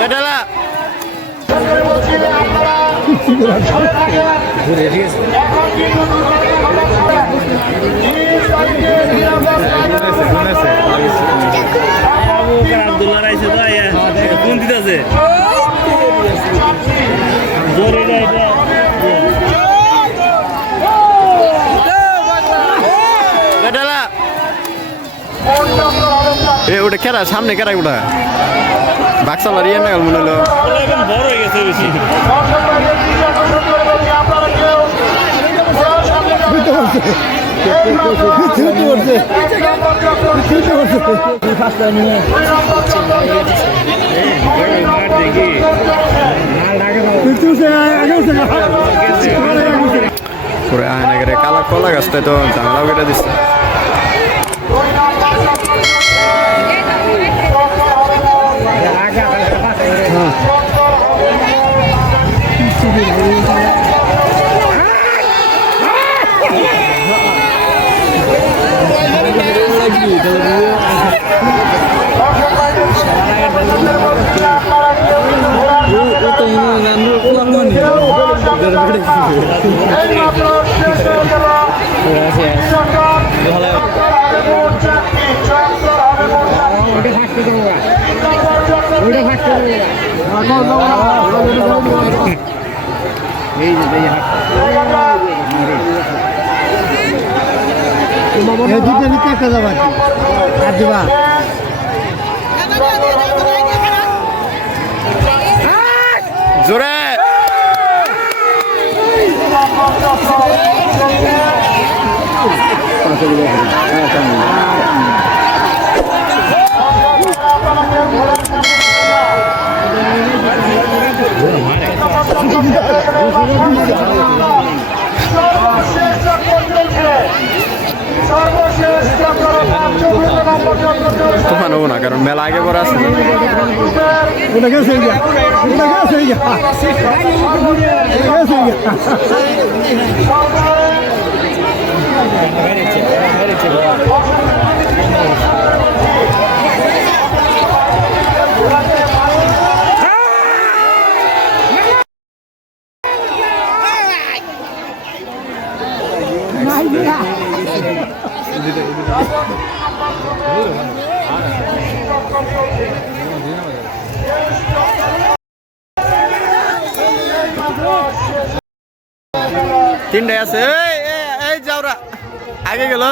কেডালা আব্দুল্লাহ রাইছে তো কোন দিতেছে জোরে কেডালা এ ওটা কেডা সামনে কেডা ওটা বাক্সালার ইয়ে না মনে হলো বড় হয়ে গেছে বেশি পুরো আয়নাগরে কালা কলা গাছটায় তো জানলাও কেটে দিচ্ছে জোরে তুফান হবো না কারণ মেলা আগে পরে আসছে তিনটাই আছে এই যাওরা আগে গেল